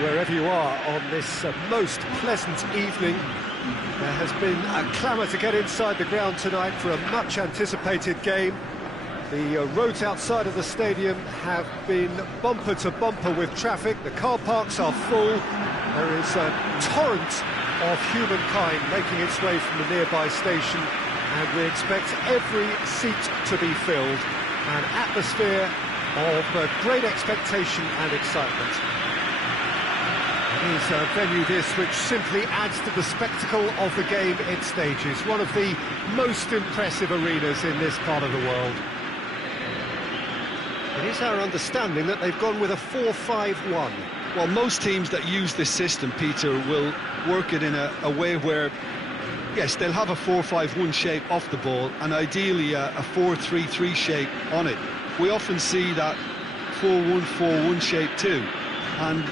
wherever you are on this most pleasant evening. There has been a clamour to get inside the ground tonight for a much-anticipated game. The roads outside of the stadium have been bumper to bumper with traffic. The car parks are full. There is a torrent of humankind making its way from the nearby station, and we expect every seat to be filled. An atmosphere of great expectation and excitement. It is a venue this which simply adds to the spectacle of the game it stages. One of the most impressive arenas in this part of the world. It is our understanding that they've gone with a 4-5-1. Well, most teams that use this system, Peter, will work it in a way where, yes, they'll have a 4-5-1 shape off the ball and ideally a 4-3-3 shape on it. We often see that 4-1-4-1 shape too, and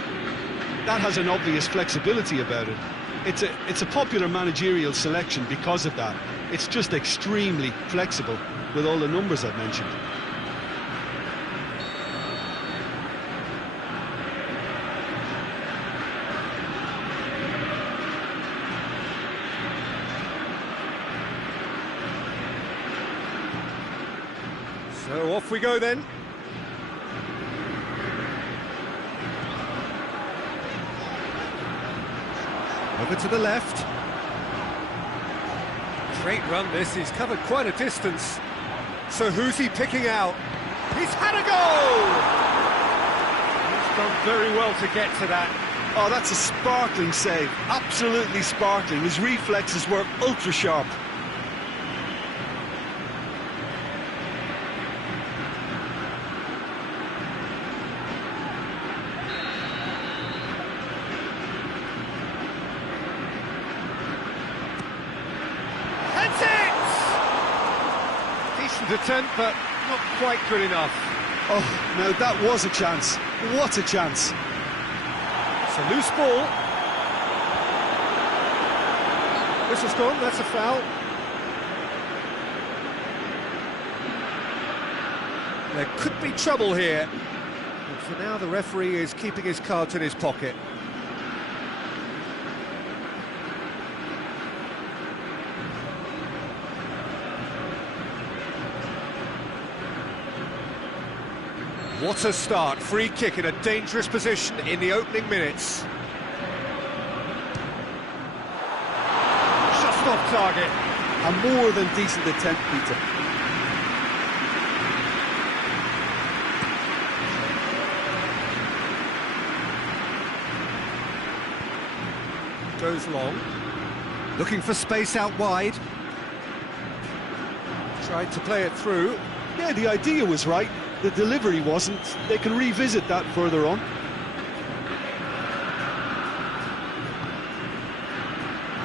that has an obvious flexibility about it. It's a popular managerial selection because of that. It's just extremely flexible with all the numbers I've mentioned. So off we go then. Over to the left. Great run this, he's covered quite a distance. So who's he picking out? He's had a goal! He's done very well to get to that. Oh, that's a sparkling save, absolutely sparkling. His reflexes were ultra sharp. Decent attempt, but not quite good enough. Oh, no, that was a chance. What a chance. It's a loose ball. Whistle's gone, that's a foul. There could be trouble here. But for now, the referee is keeping his cards in his pocket. What a start, free kick in a dangerous position in the opening minutes. Just off target. A more than decent attempt, Peter. Goes long. Looking for space out wide. Tried to play it through. Yeah, the idea was right. The delivery wasn't. They can revisit that further on.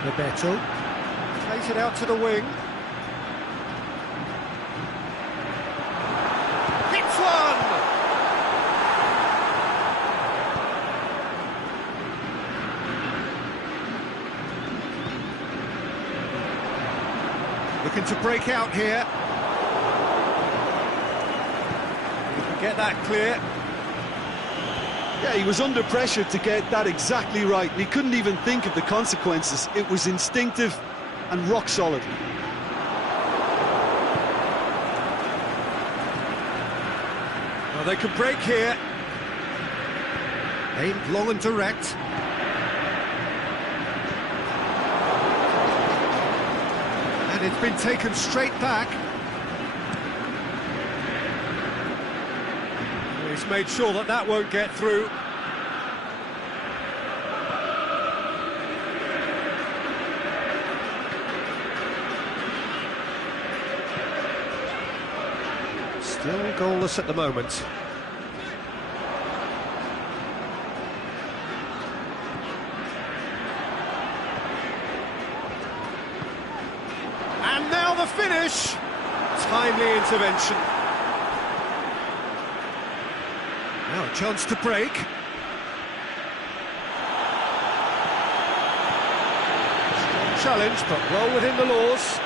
Roberto plays it out to the wing. Hits one! Looking to break out here. Get that clear. Yeah, he was under pressure to get that exactly right. He couldn't even think of the consequences. It was instinctive and rock solid. Well, they can break here. Aimed long and direct. And it's been taken straight back. He's made sure that that won't get through. Still goalless at the moment. And now the finish. Timely intervention. Now a chance to break. Strong challenge, but well within the laws.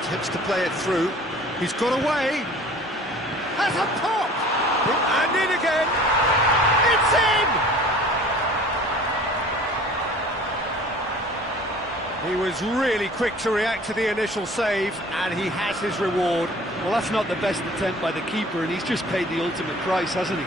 Attempts to play it through. He's got away. Has a pop! And in again. It's in! He was really quick to react to the initial save, and he has his reward. Well, that's not the best attempt by the keeper, and he's just paid the ultimate price, hasn't he?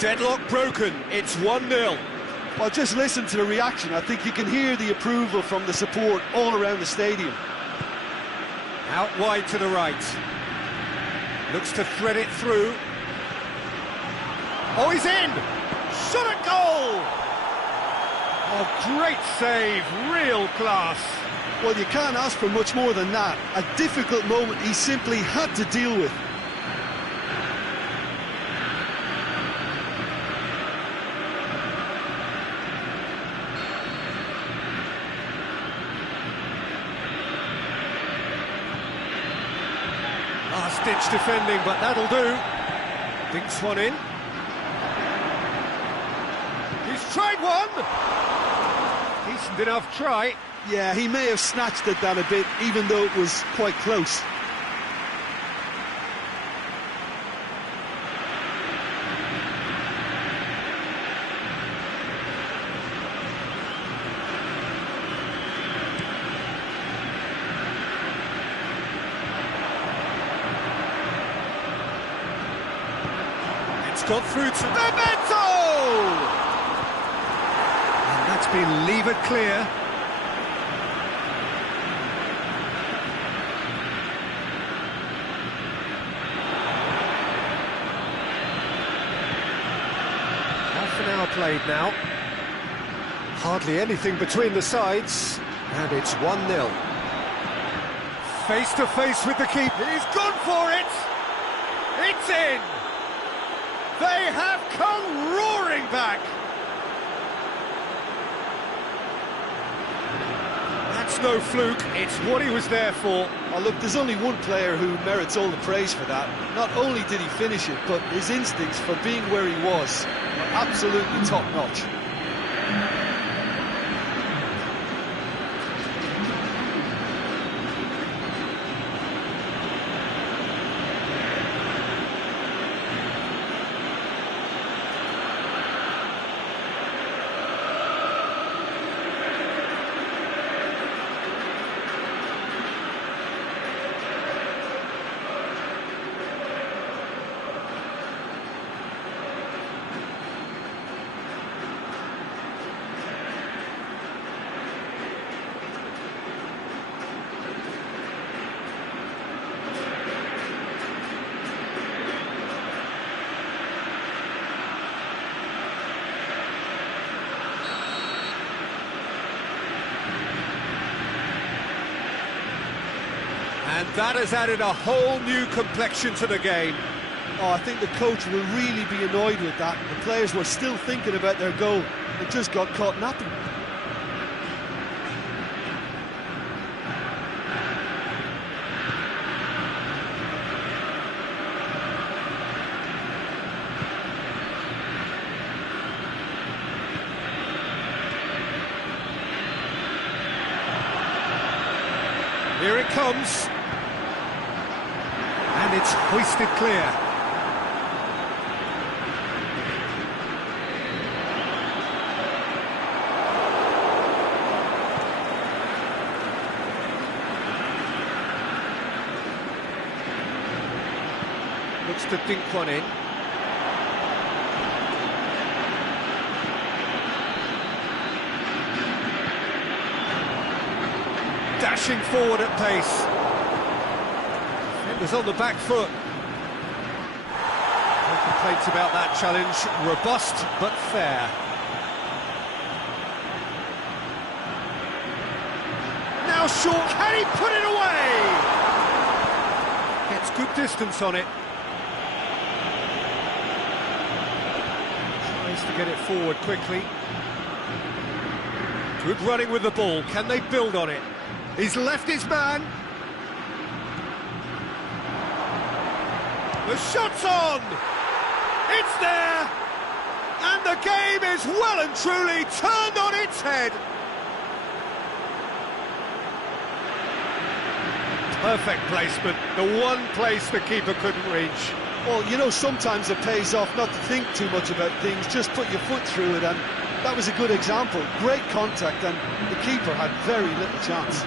Deadlock broken, it's 1-0. Well, just listen to the reaction. I think you can hear the approval from the support all around the stadium. Out wide to the right. Looks to thread it through. Oh, he's in! Shot at goal! Oh, great save, real class. Well, you can't ask for much more than that. A difficult moment he simply had to deal with. Last-ditch defending, but that'll do. Dinks one in. He's tried one! Decent enough try. Yeah, he may have snatched at that a bit, even though it was quite close. Got through to Bebeto! And that's been levered clear. Half an hour played now. Hardly anything between the sides, and it's 1-0. Face to face with the keeper. He's gone for it! It's in! They have come roaring back! That's no fluke, it's what he was there for. Oh, look, there's only one player who merits all the praise for that. Not only did he finish it, but his instincts for being where he was were absolutely top-notch. And that has added a whole new complexion to the game. Oh, I think the coach will really be annoyed with that. The players were still thinking about their goal and just got caught napping. Here it comes. And it's hoisted clear. Looks to dink one in. Dashing forward at pace. Defenders on the back foot. No complaints about that challenge. Robust but fair. short. Can he put it away? Gets good distance on it. Tries to get it forward quickly. Good running with the ball. Can they build on it? He's left his man. The shot's on! It's there! And the game is well and truly turned on its head. Perfect placement, the one place the keeper couldn't reach. Well, you know, sometimes it pays off not to think too much about things, just put your foot through it, and that was a good example. Great contact, and the keeper had very little chance.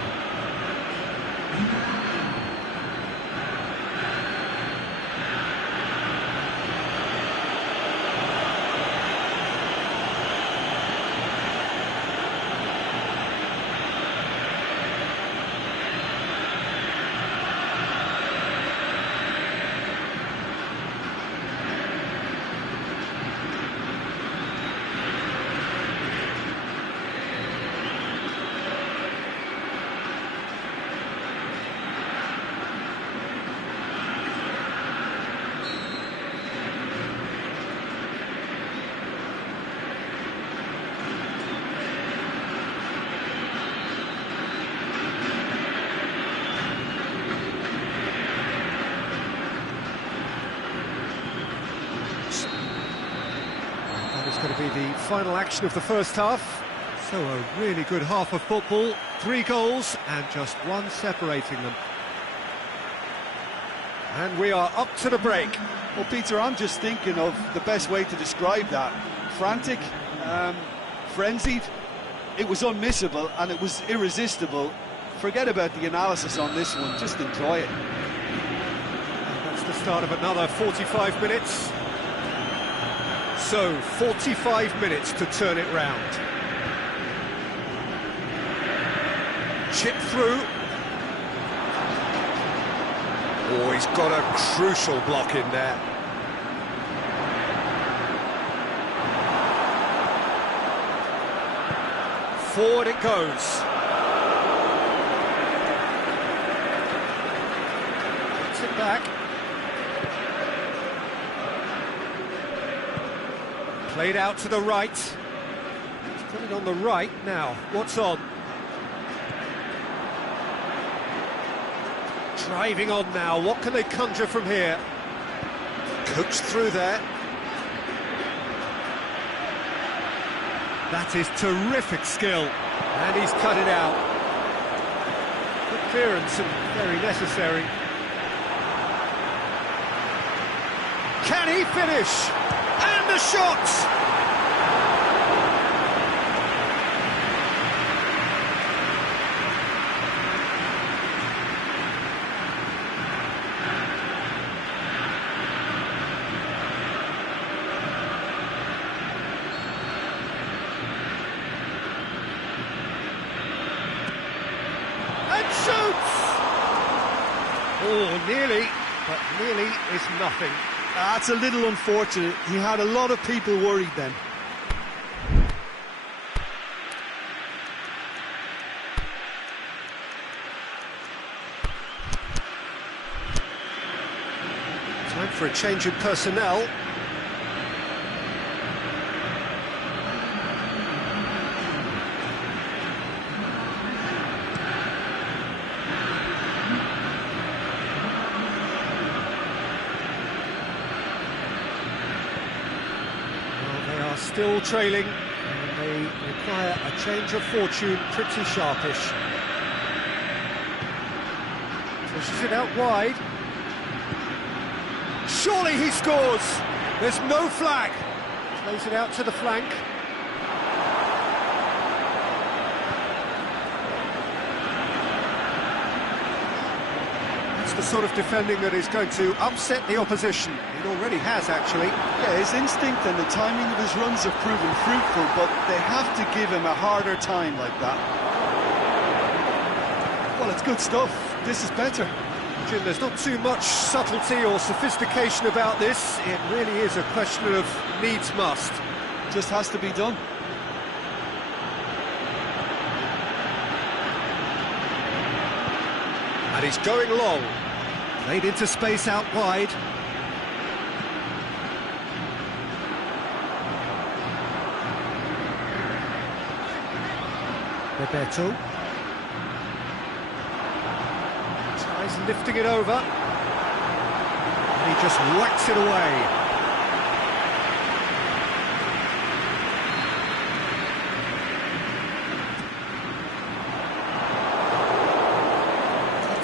Going to be the final action of the first half. So a really good half of football, 3 goals and just one separating them. And we are up to the break. Well, Peter, I'm just thinking of the best way to describe that. Frantic, frenzied, it was unmissable and it was irresistible. Forget about the analysis on this one, just enjoy it. And that's the start of another 45 minutes. So, 45 minutes to turn it round. Chip through. Oh, he's got a crucial block in there. Forward it goes. Puts it back. Played out to the right. He's got it on the right now. What's on? Driving on now. What can they conjure from here? Coached through there. That is terrific skill. And he's cut it out. Good clearance and very necessary. Can he finish? And the shot! And shoots! Oh, nearly, but nearly is nothing. That's a little unfortunate. He had a lot of people worried then. Time for a change in personnel. Still trailing, and they require a change of fortune pretty sharpish. Pushes it out wide. Surely he scores! There's no flag. Plays it out to the flank. It's the sort of defending that is going to upset the opposition. It already has, actually. Yeah, his instinct and the timing of his runs have proven fruitful, but they have to give him a harder time like that. Well, it's good stuff. This is better. Jim, there's not too much subtlety or sophistication about this. It really is a question of needs must. Just has to be done. And he's going long. Played into space out wide. Bebeto. Tries lifting it over. And he just whacks it away.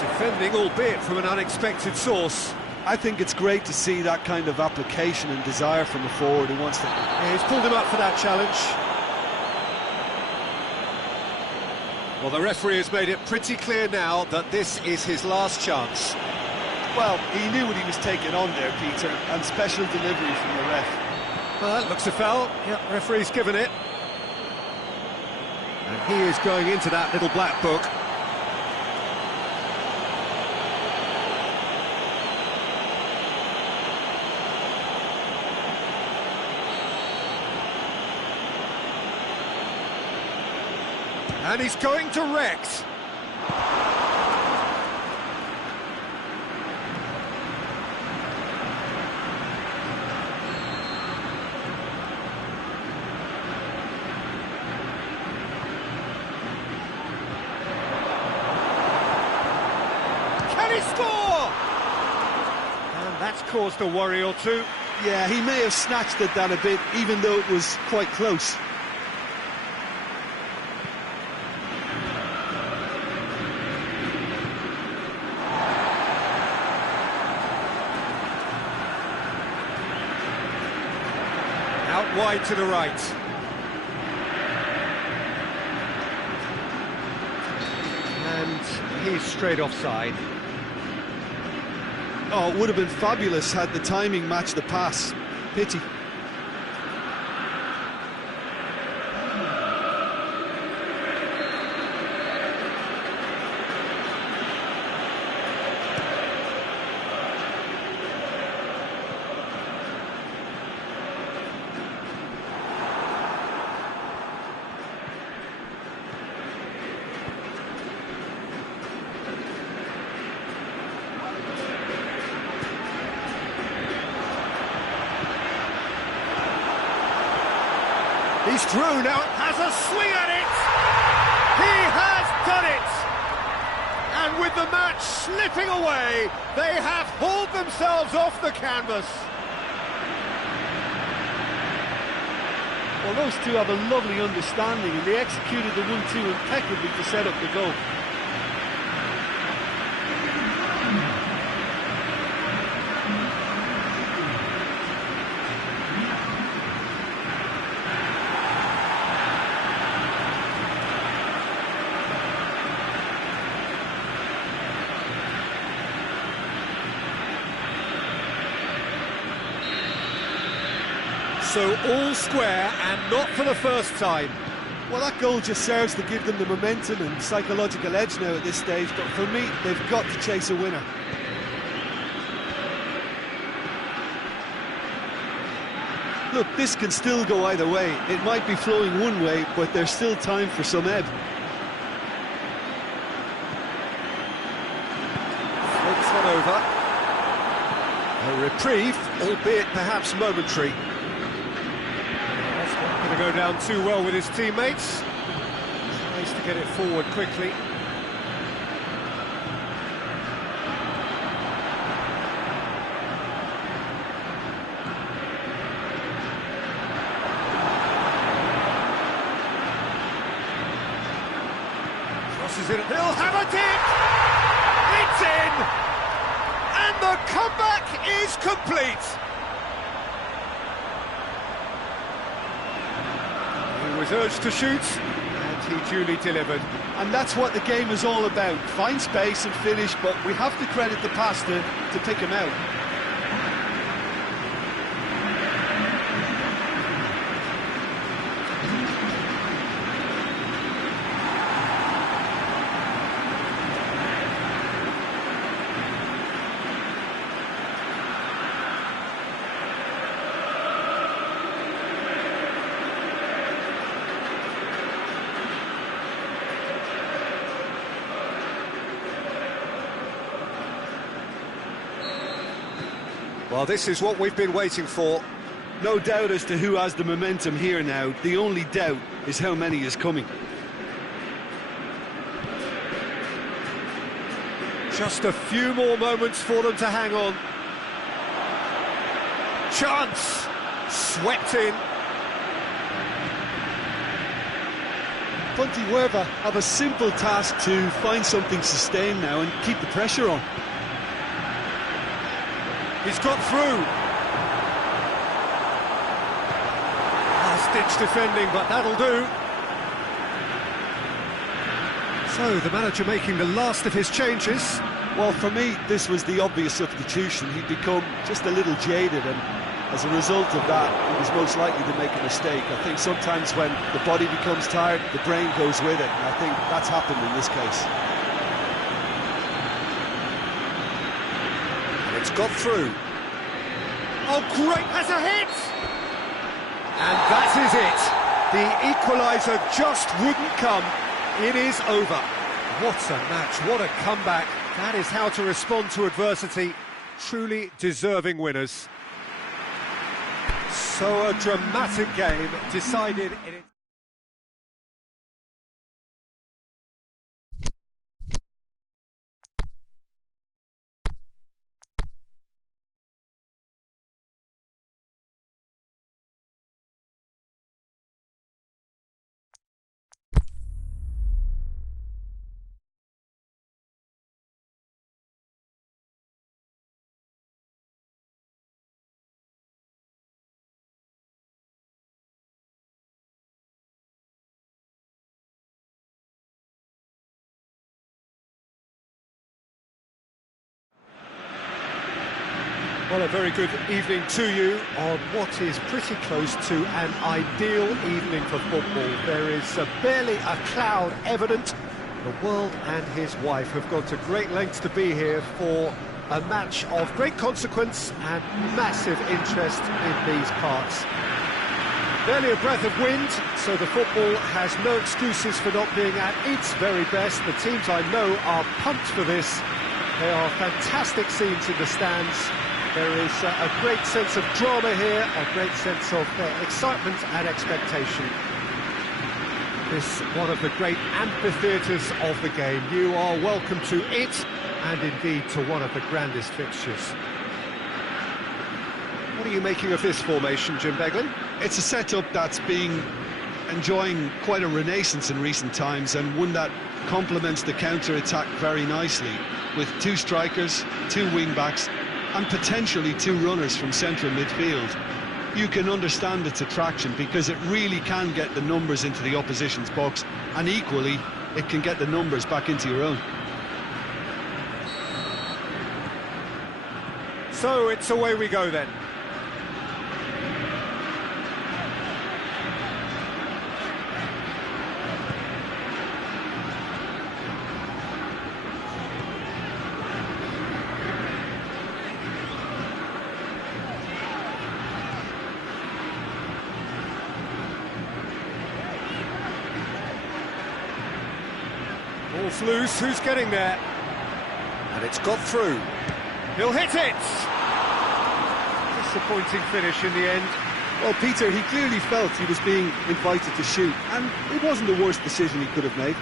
Defending, albeit from an unexpected source. I think it's great to see that kind of application and desire from a forward who wants to... Yeah, he's pulled him up for that challenge. Well, the referee has made it pretty clear now that this is his last chance. Well, he knew what he was taking on there, Peter, and special delivery from the ref. Well, that looks a foul. Yep, referee's given it. And he is going into that little black book. And he's going direct. Can he score? And that's caused a worry or two. Yeah, he may have snatched at that a bit, even though it was quite close. Out wide to the right. And he's straight offside. Oh, it would have been fabulous had the timing matched the pass. Pity. He's through now, has a swing at it! He has done it! And with the match slipping away, they have hauled themselves off the canvas. Well, those two have a lovely understanding, and they executed the 1-2 impeccably to set up the goal. So all square, and not for the first time. Well, that goal just serves to give them the momentum and psychological edge now at this stage, but for me, they've got to chase a winner. Look, this can still go either way. It might be flowing one way, but there's still time for some ebb. Floats one over. A reprieve, albeit perhaps momentary. Going to go down too well with his teammates. Tries to get it forward quickly. Crosses it. He'll have a dip! It's in! And the comeback is complete! He was urged to shoot, and he duly delivered. And that's what the game is all about. Find space and finish, but we have to credit the passer to pick him out. Well, this is what we've been waiting for. No doubt as to who has the momentum here now. The only doubt is how many is coming. Just a few more moments for them to hang on. Chance! Swept in. Pontevedra have a simple task to find something sustained now and keep the pressure on. He's got through. Last-ditch defending, but that'll do. So, the manager making the last of his changes. Well, for me, this was the obvious substitution. He'd become just a little jaded, and as a result of that, he was most likely to make a mistake. I think sometimes when the body becomes tired, the brain goes with it, and I think that's happened in this case. And it's got through. Oh, great, that's a hit! And that is it. The equaliser just wouldn't come. It is over. What a match, what a comeback. That is how to respond to adversity. Truly deserving winners. So a dramatic game decided in it. Well, a very good evening to you on what is pretty close to an ideal evening for football. There is barely a cloud evident. The world and his wife have gone to great lengths to be here for a match of great consequence and massive interest in these parts. Barely a breath of wind, so the football has no excuses for not being at its very best. The teams I know are pumped for this. There are fantastic scenes in the stands. There is a great sense of drama here, a great sense of excitement and expectation. This one of the great amphitheatres of the game. You are welcome to it, and indeed to one of the grandest fixtures. What are you making of this formation, Jim Beglin? It's a setup that's been enjoying quite a renaissance in recent times, and one that complements the counter-attack very nicely, with two strikers, two wing-backs, and potentially two runners from central midfield. You can understand its attraction because it really can get the numbers into the opposition's box, and equally it can get the numbers back into your own. So it's away we go then. Ball's loose, who's getting there? And it's got through. He'll hit it! Disappointing finish in the end. Well, Peter, he clearly felt he was being invited to shoot, and it wasn't the worst decision he could have made.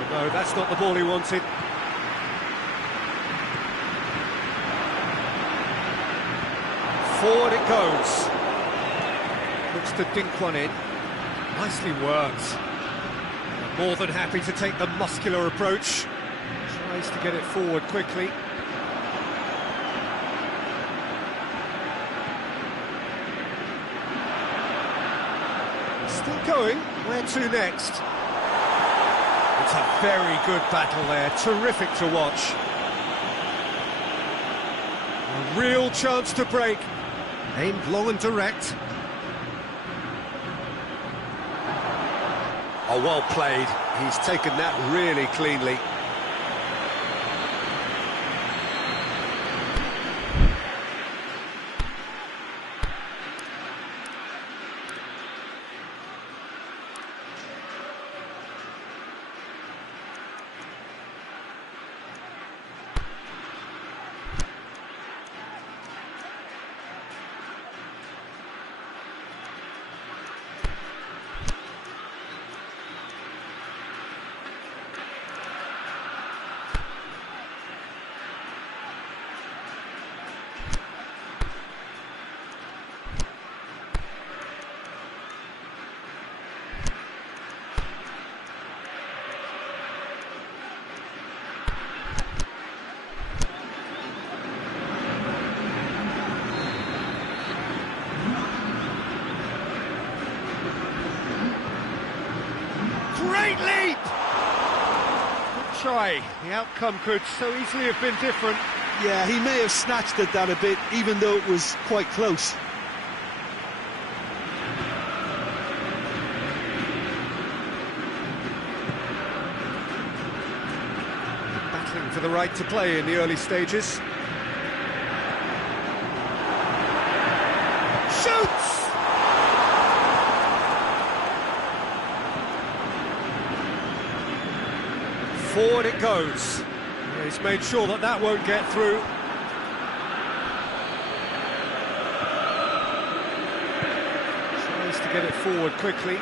Oh, no, that's not the ball he wanted. Forward it goes. Looks to dink one in. Nicely worked. More than happy to take the muscular approach. Tries to get it forward quickly. Still going. Where to next? It's a very good battle there. Terrific to watch. A real chance to break. Aimed long and direct. Oh, well played. He's taken that really cleanly. great leap! Good try. The outcome could so easily have been different. Yeah, he may have snatched at that a bit, even though it was quite close. Battling for the right to play in the early stages. Shoots! Forward it goes. He's made sure that that won't get through. Tries to get it forward quickly.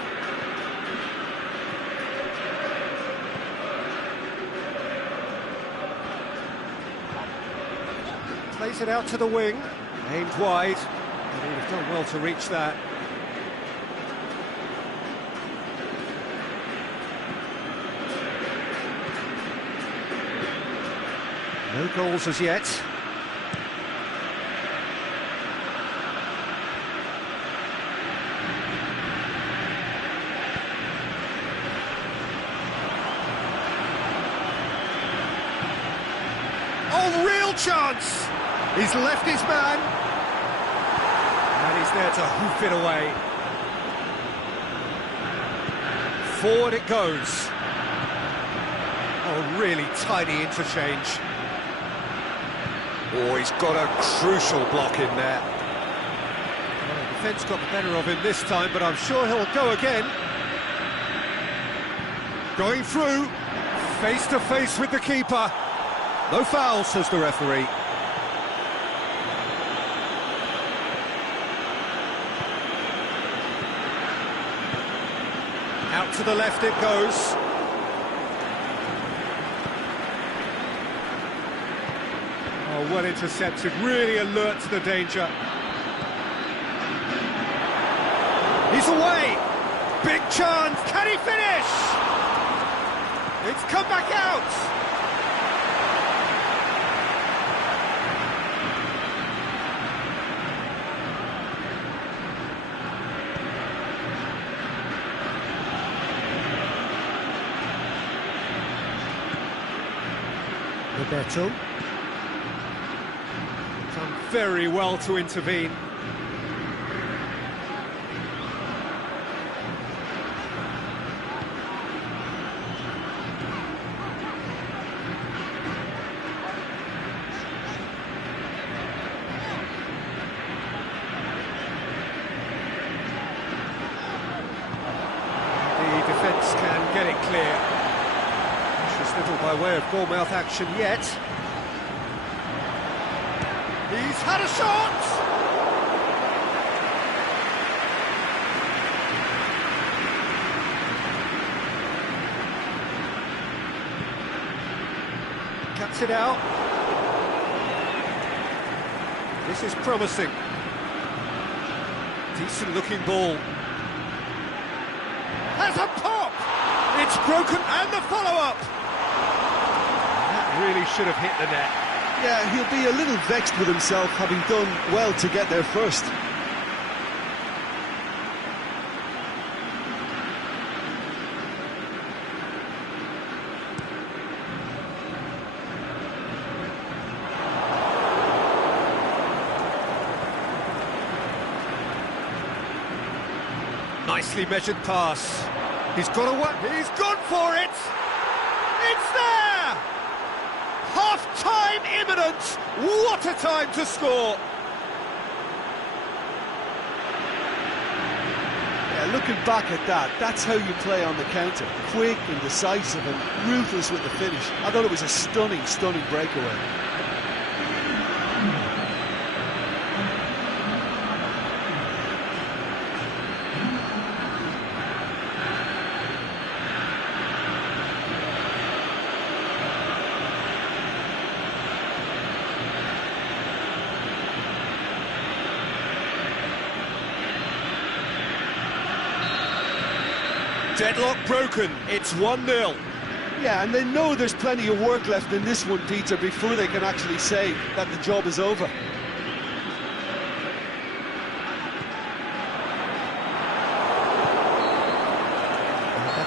Plays it out to the wing. Aimed wide. And he'd have done well to reach that. No goals as yet. Oh, real chance! He's left his man. And he's there to hoof it away. Forward it goes. Oh, really tiny interchange. Oh, he's got a crucial block in there. Well, the defence got the better of him this time, but I'm sure he'll go again. Going through, face to face with the keeper. No foul, says the referee. Out to the left it goes. Oh, well intercepted, really alert to the danger. He's away! Big chance, can he finish? It's come back out! Roberto. Done very well to intervene. The defence can get it clear. Just little by way of goalmouth action yet. He's had a shot! Cuts it out. This is promising. Decent looking ball. Has a pop! It's broken, and the follow-up! That really should have hit the net. Yeah, he'll be a little vexed with himself, having done well to get there first. Nicely measured pass. He's got a one. He's gone for it! It's there! Half-time imminent! What a time to score! Yeah, looking back at that, that's how you play on the counter. Quick and decisive and ruthless with the finish. I thought it was a stunning, stunning breakaway. Deadlock broken, it's 1-0. Yeah, and they know there's plenty of work left in this one, Peter, before they can actually say that the job is over.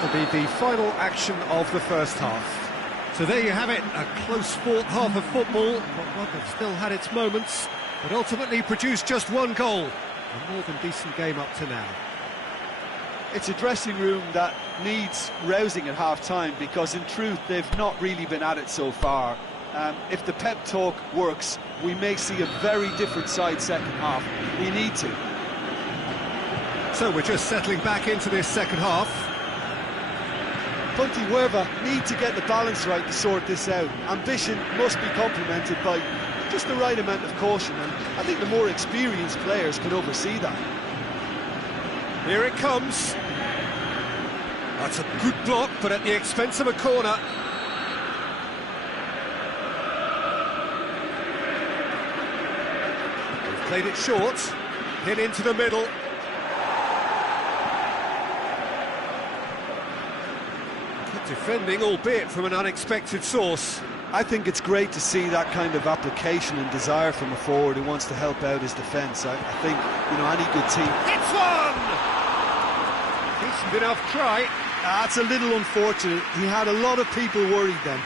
That'll be the final action of the first half. So there you have it, a close-fought half of football, but one that still had its moments, but ultimately produced just one goal. A more than decent game up to now. It's a dressing room that needs rousing at half-time, because in truth they've not really been at it so far. If the pep talk works, we may see a very different side second half. We need to. So we're just settling back into this second half. Punti Huerva need to get the balance right to sort this out. Ambition must be complemented by just the right amount of caution, and I think the more experienced players can oversee that. Here it comes. That's a good block, but at the expense of a corner. They've played it short, hit into the middle. Defending, albeit from an unexpected source. I think it's great to see that kind of application and desire from a forward who wants to help out his defence. I think, you know, any good team... It's one! Decent enough try. That's a little unfortunate. He had a lot of people worried then.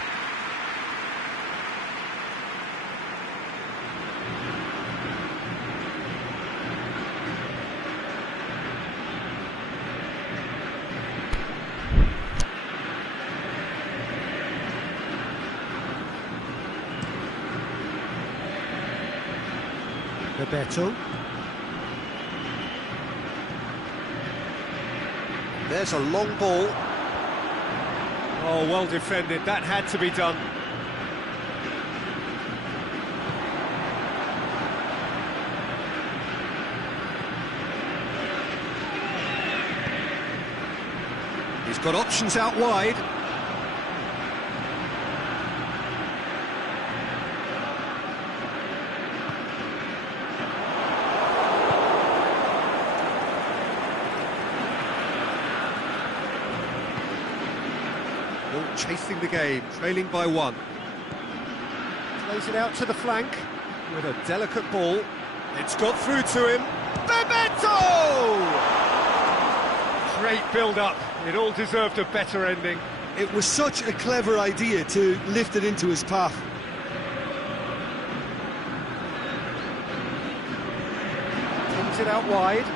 Beto. There's a long ball. Oh, well defended. That had to be done. He's got options out wide. Chasing the game, trailing by one. Plays it out to the flank with a delicate ball. It's got through to him. Bebeto! Great build-up. It all deserved a better ending. It was such a clever idea to lift it into his path. Comes it out wide.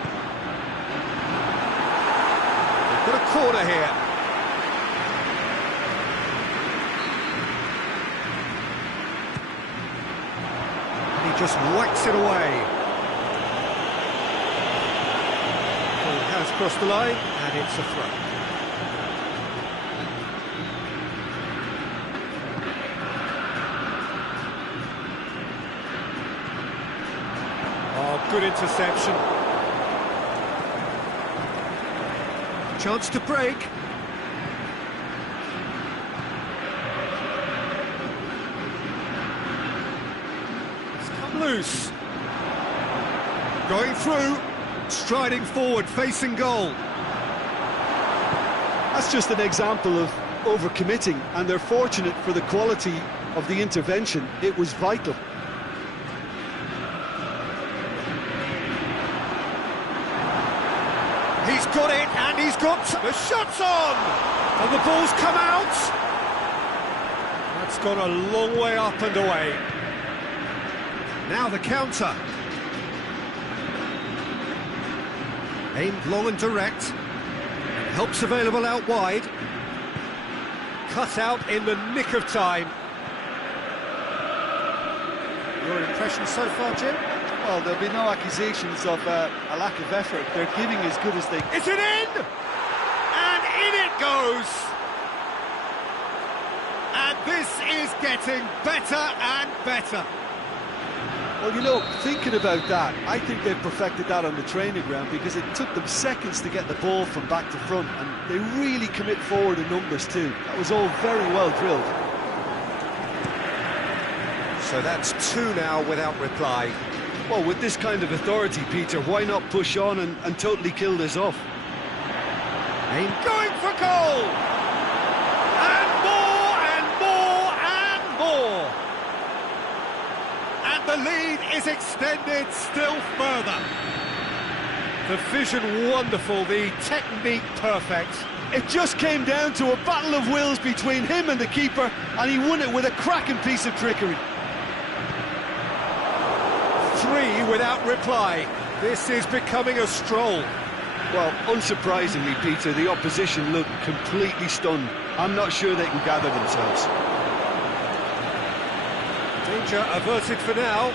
They've got a corner here. Just whacks it away. Ball has crossed the line, and it's a throw. Oh, good interception. Chance to break. Loose. Going through, striding forward, facing goal. That's just an example of overcommitting, and they're fortunate for the quality of the intervention. It was vital. He's got it, and he's got the shots on, and the ball's come out. That's gone a long way up and away. Now the counter. Aimed long and direct. Helps available out wide. Cut out in the nick of time. Your impression so far, Jim? Well, there'll be no accusations of a lack of effort. They're giving as good as they... Is it in? And in it goes! And this is getting better and better. Well, you know, thinking about that, I think they've perfected that on the training ground, because it took them seconds to get the ball from back to front, and they really commit forward in numbers too. That was all very well drilled. So that's two now without reply. Well, with this kind of authority, Peter, why not push on and totally kill this off? Aim going for goal! And more and more and more! And the lead is extended still further. The vision wonderful, the technique perfect. It just came down to a battle of wills between him and the keeper, and he won it with a cracking piece of trickery. 3 without reply. This is becoming a stroll. Well, unsurprisingly, Peter, the opposition look completely stunned. I'm not sure they can gather themselves. Danger averted for now.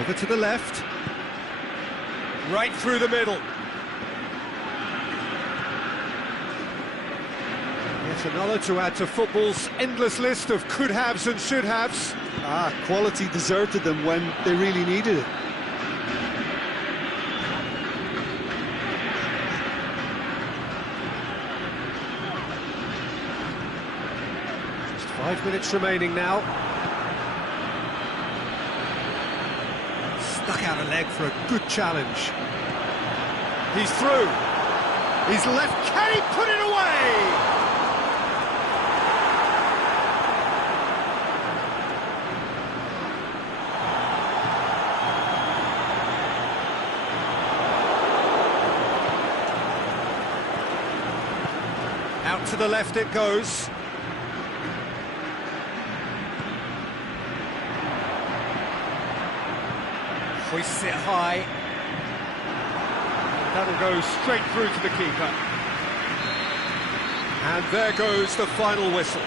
Over to the left. Right through the middle. Yet another to add to football's endless list of could-haves and should-haves. Quality deserted them when they really needed it. Just 5 minutes remaining now. Stuck out a leg for a good challenge. He's through. He's left. Can he put it away? Out to the left it goes. Hoists it high. That'll go straight through to the keeper. And there goes the final whistle.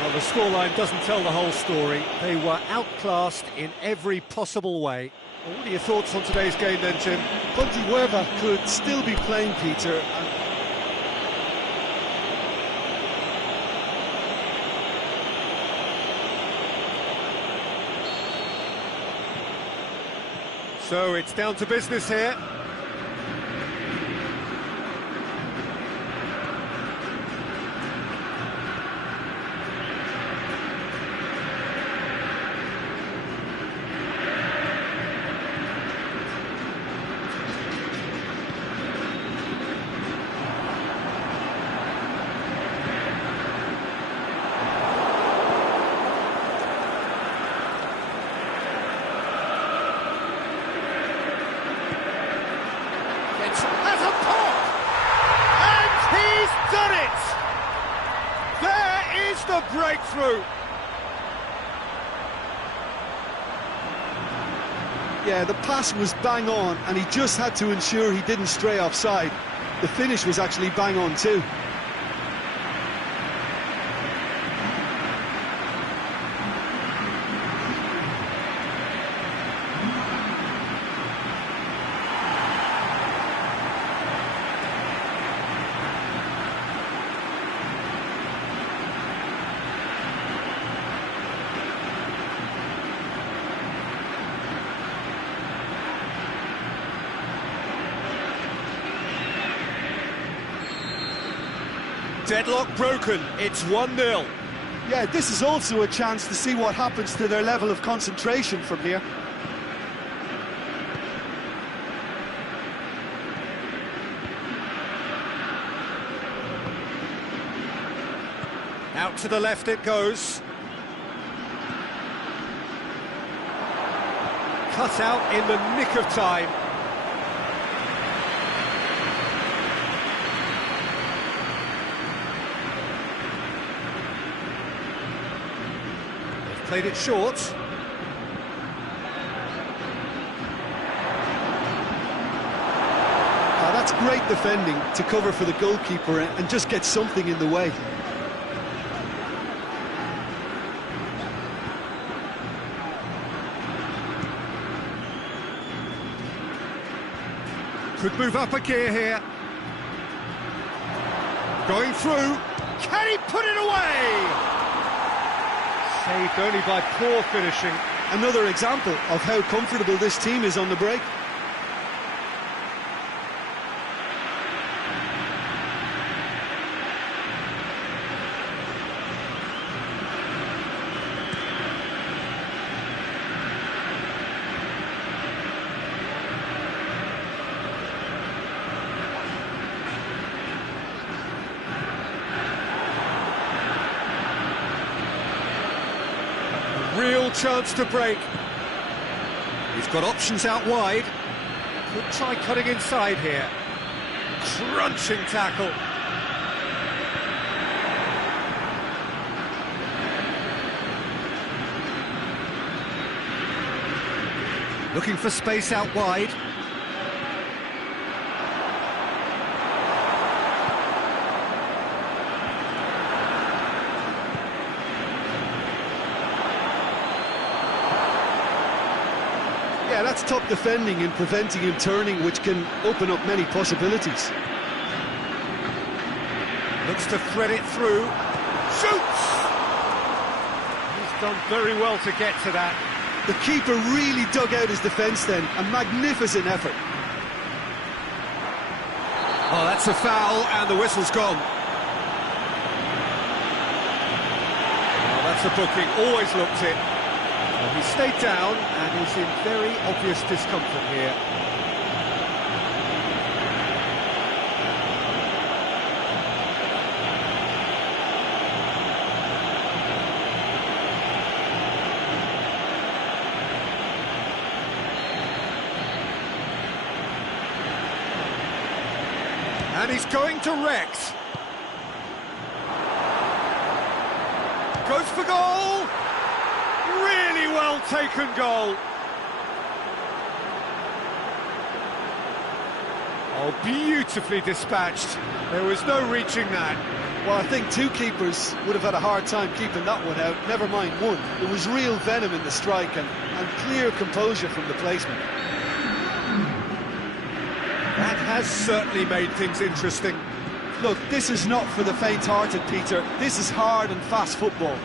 Well, the scoreline doesn't tell the whole story. They were outclassed in every possible way. Well, what are your thoughts on today's game then, Jim? Pontevedra could still be playing, Peter. So it's down to business here. Has a pop! And he's done it! There is the breakthrough! Yeah, the pass was bang on, and he just had to ensure he didn't stray offside. The finish was actually bang on too. Deadlock broken, it's 1-0. Yeah, this is also a chance to see what happens to their level of concentration from here. Out to the left it goes. Cut out in the nick of time. Played it short. That's great defending to cover for the goalkeeper and just get something in the way. Could move up a gear here. Going through. Can he put it away? Saved only by poor finishing. Another example of how comfortable this team is on the break. real chance to break. He's got options out wide. Could try cutting inside here. Crunching tackle. Looking for space out wide. Yeah, that's top defending and preventing him turning, which can open up many possibilities. Looks to thread it through. Shoots! He's done very well to get to that. The keeper really dug out his defence then. A magnificent effort. Oh, that's a foul, and the whistle's gone. Oh, that's a booking. Always looked it. Well, he stayed down and is in very obvious discomfort here. And he's going direct. Goes for goal! Really well taken goal. Oh, beautifully dispatched. There was no reaching that. Well, I think two keepers would have had a hard time keeping that one out, never mind one. There was real venom in the strike and clear composure from the placement. That has certainly made things interesting. Look, this is not for the faint-hearted, Peter. This is hard and fast football.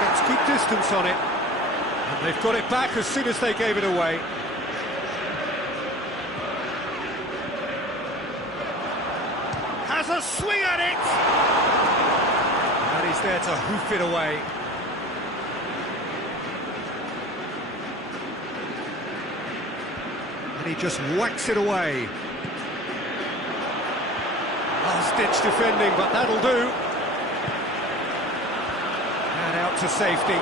Gets good distance on it. And they've got it back as soon as they gave it away. Has a swing at it! And he's there to hoof it away. And he just whacks it away. Last-ditch defending, but that'll do. And out to safety.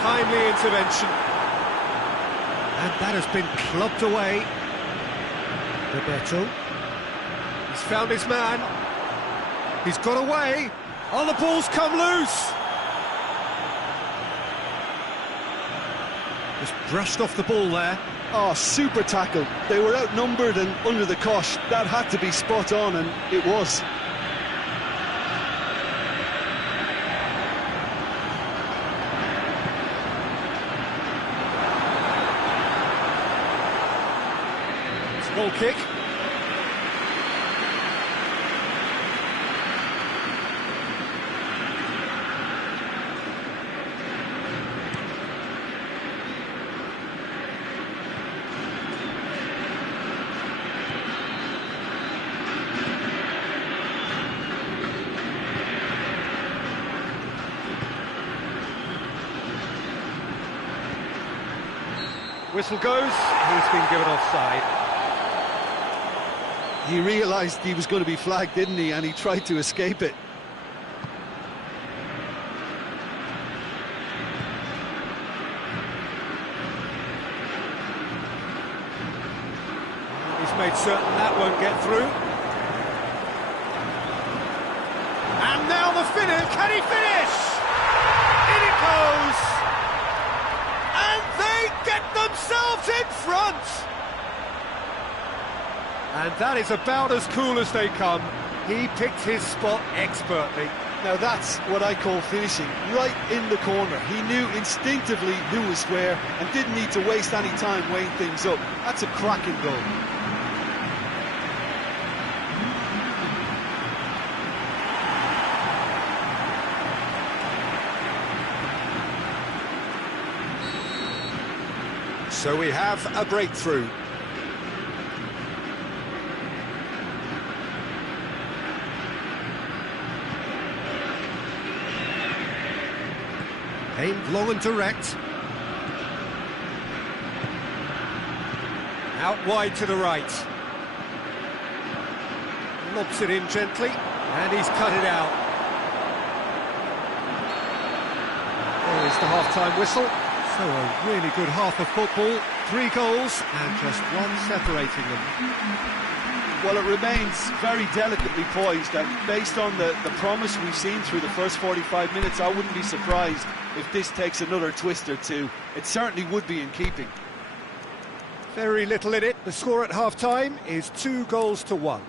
Timely intervention. And that has been clubbed away. Roberto. He's found his man. He's got away. Oh, the ball's come loose. Just brushed off the ball there. Oh, super tackle. They were outnumbered and under the cosh. That had to be spot on, and it was. Goal kick. Whistle goes, he's been given offside. He realised he was going to be flagged, didn't he? And he tried to escape it. He's made certain that won't get through. And now the finish. Can he finish? In it goes. And they get themselves in front. And that is about as cool as they come. He picked his spot expertly. Now that's what I call finishing, right in the corner. He knew instinctively who was where and didn't need to waste any time weighing things up. That's a cracking goal. So we have a breakthrough. Aimed long and direct. Out wide to the right. Lobs it in gently, and he's cut it out. There's the half-time whistle. So a really good half of football. 3 goals and just one separating them. Well, it remains very delicately poised, and based on the promise we've seen through the first 45 minutes, I wouldn't be surprised if this takes another twist or two. It certainly would be in keeping. Very little in it. The score at half-time is 2-1.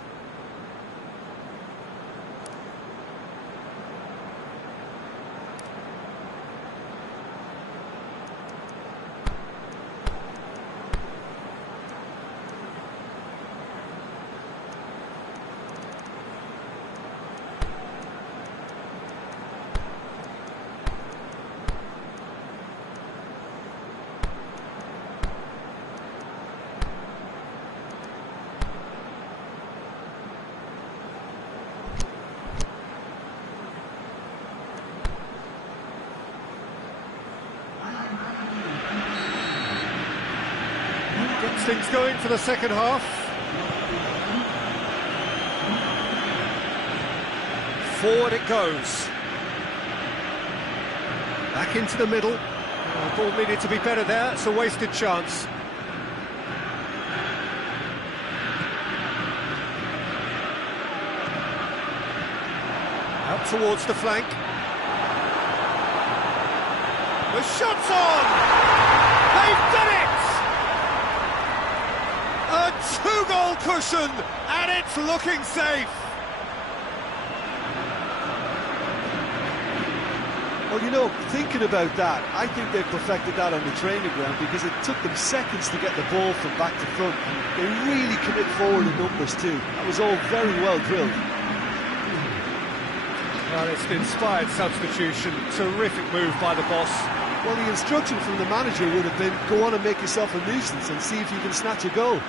Gets things going for the second half. Forward it goes. Back into the middle. Ball needed to be better there. It's a wasted chance. Out towards the flank. The shot's on! They've done it! A 2-goal cushion, and it's looking safe. Well, you know, thinking about that, I think they perfected that on the training ground, because it took them seconds to get the ball from back to front, and they really commit forward in numbers too. That was all very well drilled. Well, it's an inspired substitution. Terrific move by the boss. Well, the instruction from the manager would have been, go on and make yourself a nuisance and see if you can snatch a goal.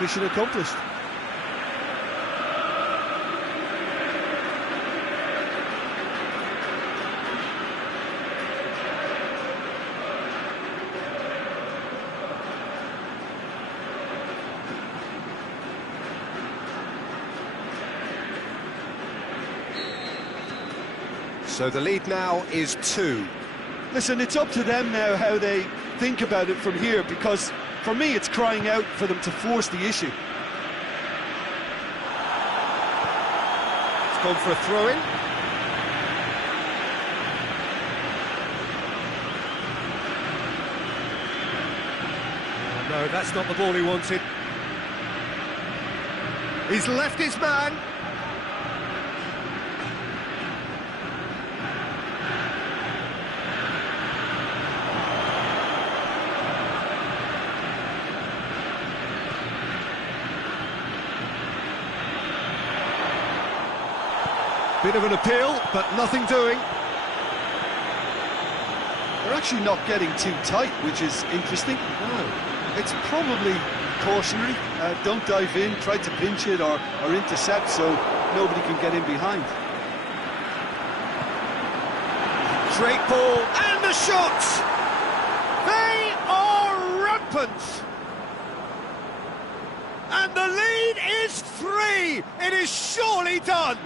Mission accomplished. So the lead now is 2. Listen, it's up to them now how they think about it from here, because for me it's crying out for them to force the issue. It's gone for a throw-in. Oh, no, that's not the ball he wanted. He's left his man. Bit of an appeal, but nothing doing. They're actually not getting too tight, which is interesting. No. It's probably cautionary. Don't dive in, try to pinch it or intercept so nobody can get in behind. Great ball, and the shot! They are rampant! And the lead is 3! It is surely done!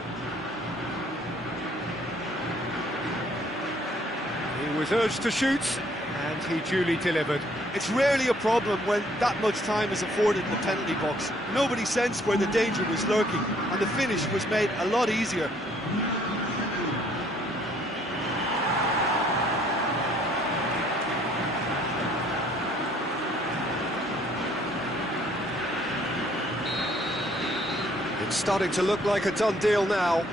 He was urged to shoot, and he duly delivered. It's rarely a problem when that much time is afforded in the penalty box. Nobody sensed where the danger was lurking, and the finish was made a lot easier. It's starting to look like a done deal now.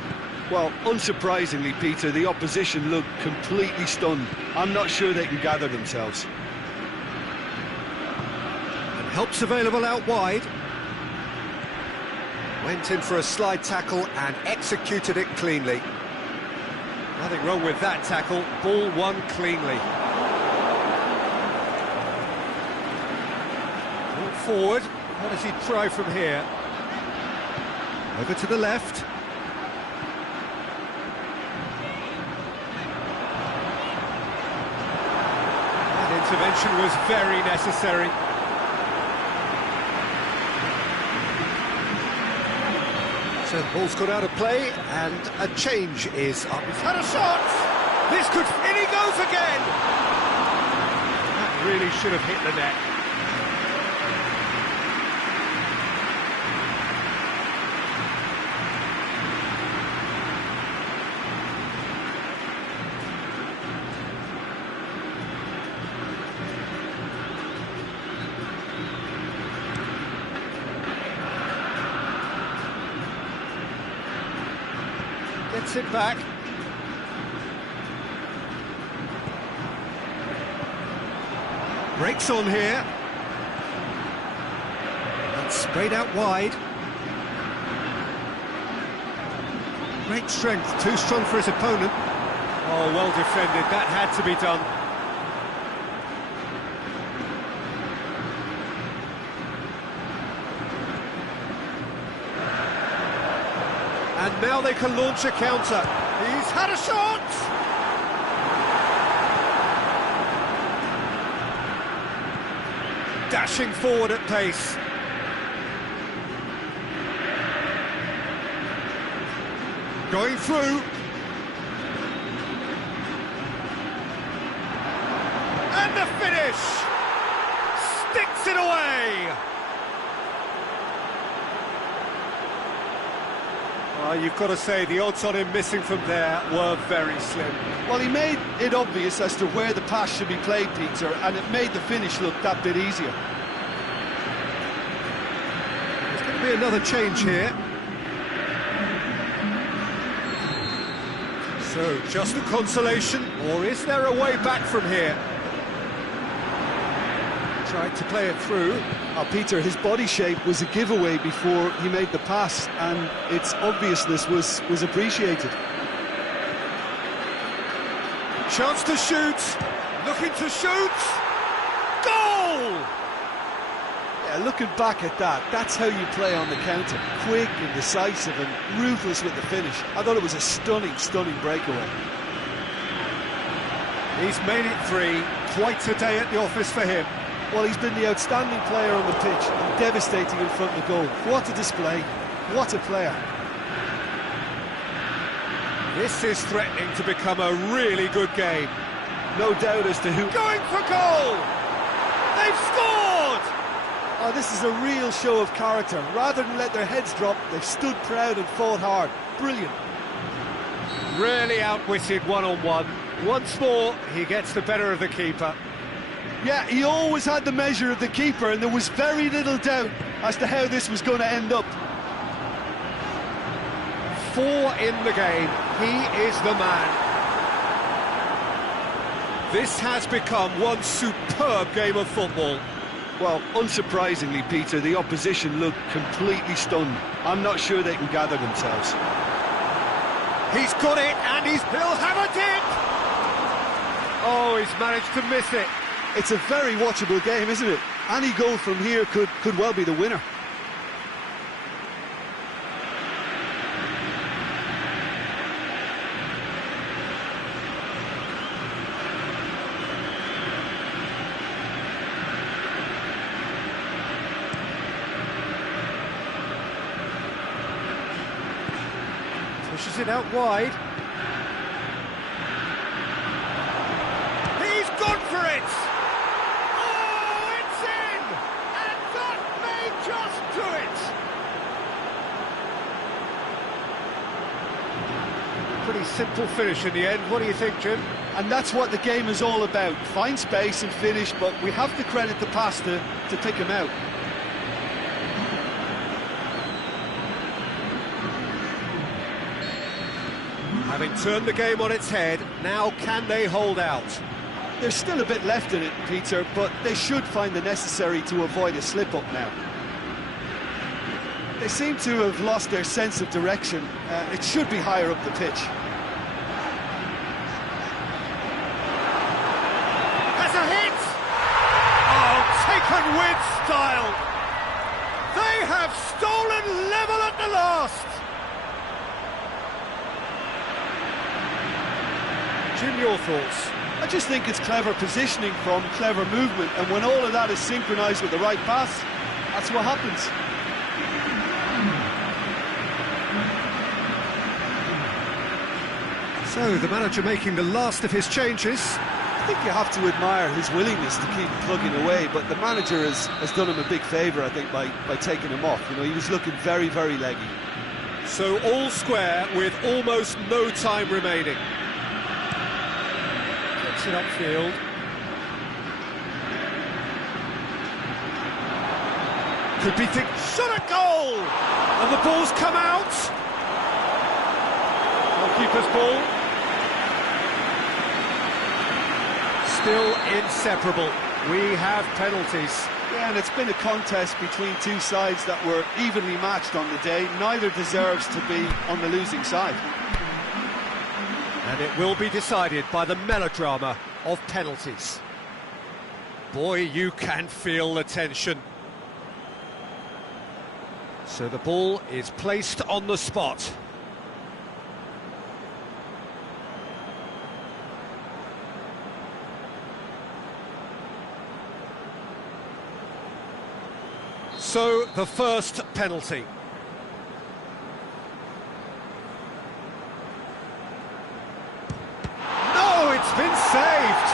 Well, unsurprisingly, Peter, the opposition look completely stunned. I'm not sure they can gather themselves. And help's available out wide. Went in for a slide tackle and executed it cleanly. Nothing wrong with that tackle. Ball won cleanly. Ball forward. What does he try from here? Over to the left. That intervention was very necessary. So ball's got out of play, and a change is up. He's had a shot! This could... In he goes again! That really should have hit the net. Gets it back. Breaks on here. And sprayed out wide. Great strength, too strong for his opponent. Oh, well defended, that had to be done. And now they can launch a counter. He's had a shot! Dashing forward at pace. Going through. And the finish! Sticks it away! You've got to say, the odds on him missing from there were very slim. Well, he made it obvious as to where the pass should be played, Peter, and it made the finish look that bit easier. There's going to be another change here. So, just a consolation, or is there a way back from here? Tried to play it through. Peter, his body shape was a giveaway before he made the pass, and its obviousness was appreciated. Chance to shoot, looking to shoot, goal! Yeah, looking back at that, that's how you play on the counter. Quick and decisive and ruthless with the finish. I thought it was a stunning, stunning breakaway. He's made it three, quite a day at the office for him. Well, he's been the outstanding player on the pitch and devastating in front of the goal. What a display, what a player. This is threatening to become a really good game. No doubt as to who... Going for goal! They've scored! Oh, this is a real show of character. Rather than let their heads drop, they've stood proud and fought hard. Brilliant. Really outwitted one-on-one. Once more, he gets the better of the keeper. Yeah, he always had the measure of the keeper, and there was very little doubt as to how this was going to end up. 4 in the game. He is the man. This has become one superb game of football. Well, unsurprisingly, Peter, the opposition looked completely stunned. I'm not sure they can gather themselves. He's got it, and he'll have a dip! Oh, he's managed to miss it. It's a very watchable game, isn't it? Any goal from here could well be the winner. Pushes it out wide. He's gone for it! Oh, it's in! And that may just do it! Pretty simple finish in the end. What do you think, Jim? And that's what the game is all about. Find space and finish, but we have to credit the pass to pick him out. Having turned the game on its head, now can they hold out? There's still a bit left in it, Peter, but they should find the necessary to avoid a slip-up now. They seem to have lost their sense of direction. It should be higher up the pitch. Has a hit! Oh, taken with style! They have stolen level at the last! Jim, your thoughts? I just think it's clever positioning from clever movement, and when all of that is synchronised with the right pass, that's what happens. So, the manager making the last of his changes. I think you have to admire his willingness to keep plugging away, but the manager has done him a big favour, I think, by taking him off. You know, he was looking very, very leggy. So all square with almost no time remaining. Gets it upfield. Could be shot a goal! And the ball's come out. Goalkeeper's ball. Still inseparable. We have penalties. Yeah, and it's been a contest between two sides that were evenly matched on the day. Neither deserves to be on the losing side. And it will be decided by the melodrama of penalties. Boy, you can feel the tension. So the ball is placed on the spot. So, the first penalty. No, it's been saved!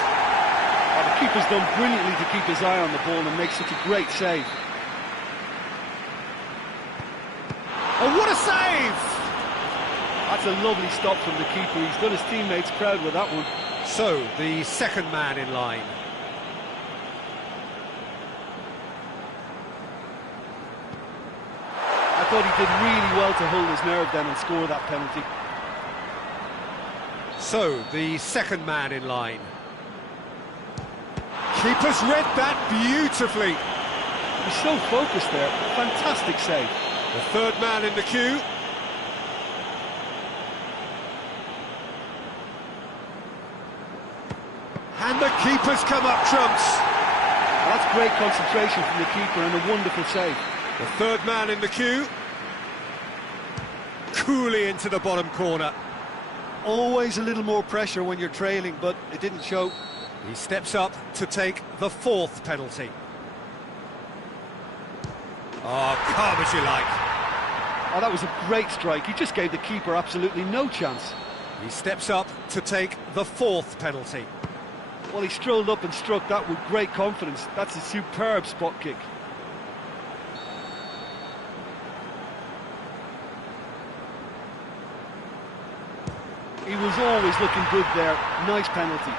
Oh, the keeper's done brilliantly to keep his eye on the ball and make such a great save. Oh, what a save! That's a lovely stop from the keeper. He's done his teammates proud with that one. So, the second man in line. I thought he did really well to hold his nerve then and score that penalty. So, the second man in line. Keeper's read that beautifully. He's so focused there. Fantastic save. The third man in the queue. And the keeper's come up trumps. That's great concentration from the keeper and a wonderful save. The third man in the queue. Coolly into the bottom corner. Always a little more pressure when you're trailing, but it didn't show. He steps up to take the fourth penalty. Oh, calm as you like. Oh, that was a great strike. He just gave the keeper absolutely no chance. He steps up to take the fourth penalty. Well, he strolled up and struck that with great confidence. That's a superb spot kick. He was always looking good there. Nice penalty.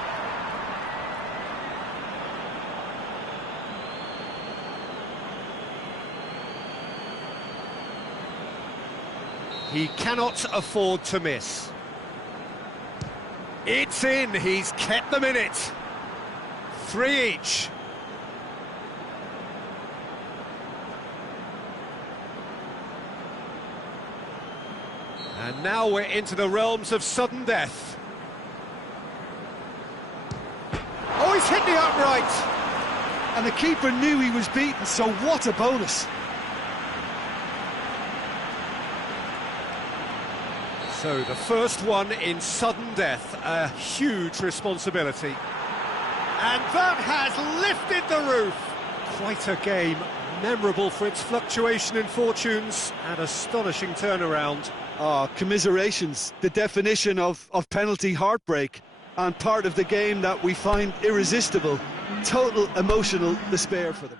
He cannot afford to miss. It's in, he's kept them in it. 3 each. And now we're into the realms of sudden death. Oh, he's hit the upright! And the keeper knew he was beaten, so what a bonus. So the first one in sudden death, a huge responsibility. And that has lifted the roof. Quite a game, memorable for its fluctuation in fortunes and astonishing turnaround. Ah, commiserations, the definition of penalty heartbreak, and part of the game that we find irresistible. Total emotional despair for them.